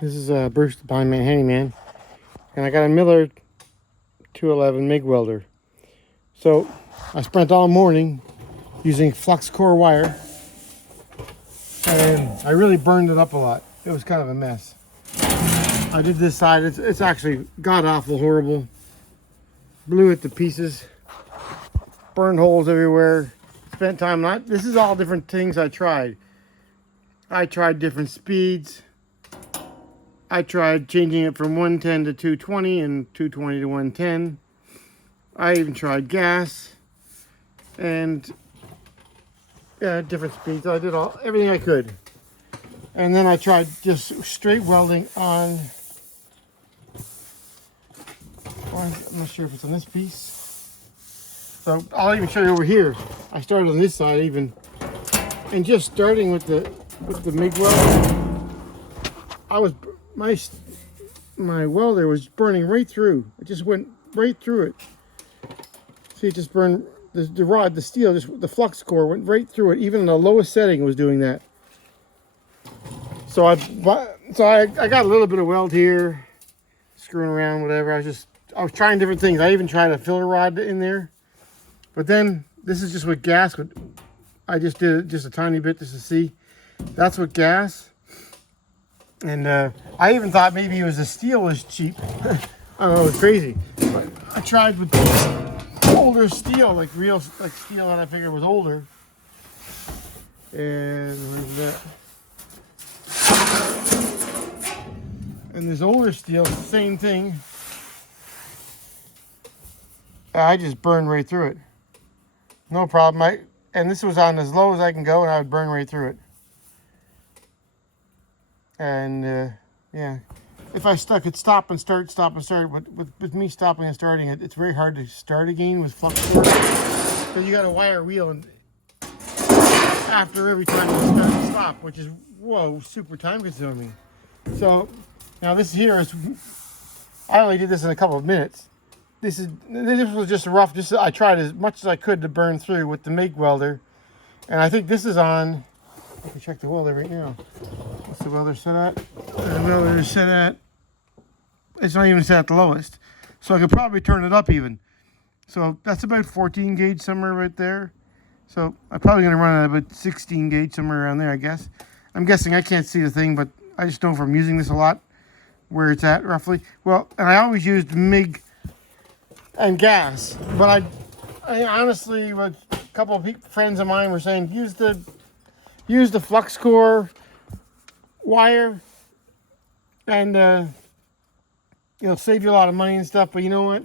This is Bruce, the Blind Man Handyman, and I got a Miller 211 MIG welder. So I spent all morning using fluxcore wire, and I really burned it up a lot. It was kind of a mess. I did this side. It's actually god-awful horrible. Blew it to pieces. Burned holes everywhere. Spent time. This is all different things I tried. I tried different speeds. I tried changing it from 110 to 220 and 220 to 110. I even tried gas and different speeds. I did everything I could. And then I tried just straight welding on, I'm not sure if it's on this piece. So I'll even show you over here. I started on this side even. And just starting with the MIG welder, my welder was burning right through. It just went right through it. See, it just burned the rod, the steel, just the flux core went right through it. Even in the lowest setting, it was doing that. So I got a little bit of weld here, screwing around, whatever. I was trying different things. I even tried a filler rod in there. But then this is just with gas. I just did it just a tiny bit just to see. That's with gas. And I even thought maybe it was the steel was cheap. I don't know, it was crazy. But I tried with older steel, like real steel that I figured was older. And where's that? And this older steel, same thing. I just burned right through it. No problem. And this was on as low as I can go, and I would burn right through it. And yeah, if I could stop and start, but with me stopping and starting it, it's very hard to start again with flux core. Because you got to wire wheel and after every time you start and stop, which is super time consuming. So now this here is, I only did this in a couple of minutes. This was just rough. I tried as much as I could to burn through with the MIG welder, and I think this is on. I can check the welder right now. What's the welder set at? The welder is set at. It's not even set at the lowest, so I could probably turn it up even. So that's about 14 gauge somewhere right there. So I'm probably gonna run at about 16 gauge somewhere around there, I guess. I'm guessing. I can't see the thing, but I just know from using this a lot where it's at roughly. Well, and I always used MIG and gas, but I honestly, a couple of friends of mine were saying use the flux core wire, and it'll save you a lot of money and stuff. But you know what?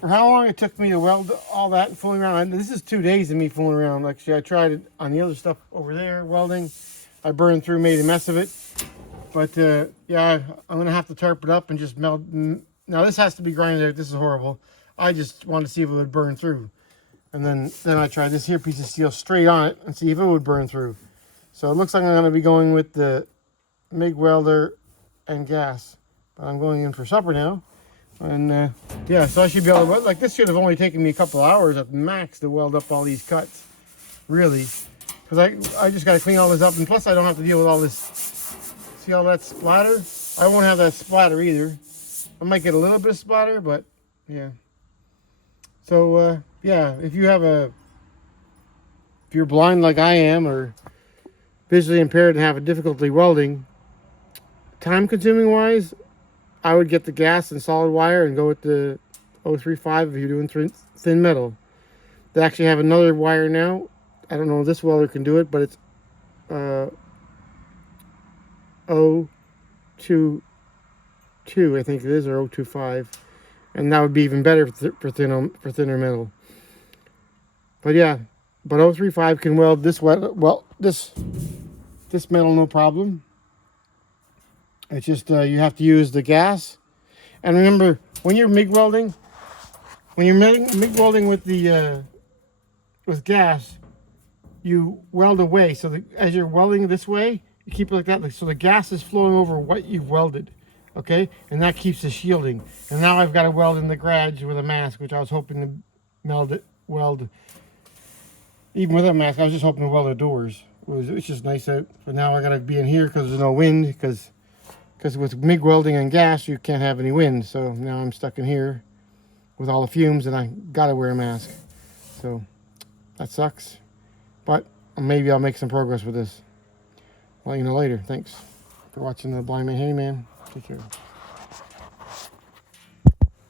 For how long it took me to weld all that and fooling around, this is 2 days of me fooling around. Actually, I tried it on the other stuff over there welding. I burned through, made a mess of it. But yeah, I'm gonna have to tarp it up and just melt. Now this has to be grinded out. This is horrible. I just wanted to see if it would burn through. And then I tried this here piece of steel straight on it and see if it would burn through. So it looks like I'm going to be going with the MIG welder and gas. But I'm going in for supper now. And yeah, so I should be able to, like, this should have only taken me a couple hours at max to weld up all these cuts. Really. Because I just got to clean all this up. And plus I don't have to deal with all this. See all that splatter? I won't have that splatter either. I might get a little bit of splatter, but yeah. So, yeah, if you're blind like I am or visually impaired and have a difficulty welding, time consuming wise, I would get the gas and solid wire and go with the 035 if you're doing thin metal. They actually have another wire now. I don't know if this welder can do it, but it's 022, I think it is, or 025. And that would be even better for thinner metal. But yeah, but 035 can weld this metal no problem. It's just you have to use the gas. And remember, when you're MIG welding, with gas, you weld away. So as you're welding this way, you keep it like that. So the gas is flowing over what you've welded. Okay, and that keeps the shielding. And now I've got to weld in the garage with a mask, which I was hoping to weld. Even with a mask, I was just hoping to weld the doors. It's just nice out. But now I got to be in here because there's no wind, because Because with MIG welding and gas, you can't have any wind. So now I'm stuck in here with all the fumes, and I gotta wear a mask. So that sucks. But maybe I'll make some progress with this. I'll let you know later. Thanks for watching the Blind Man Handyman. Take care.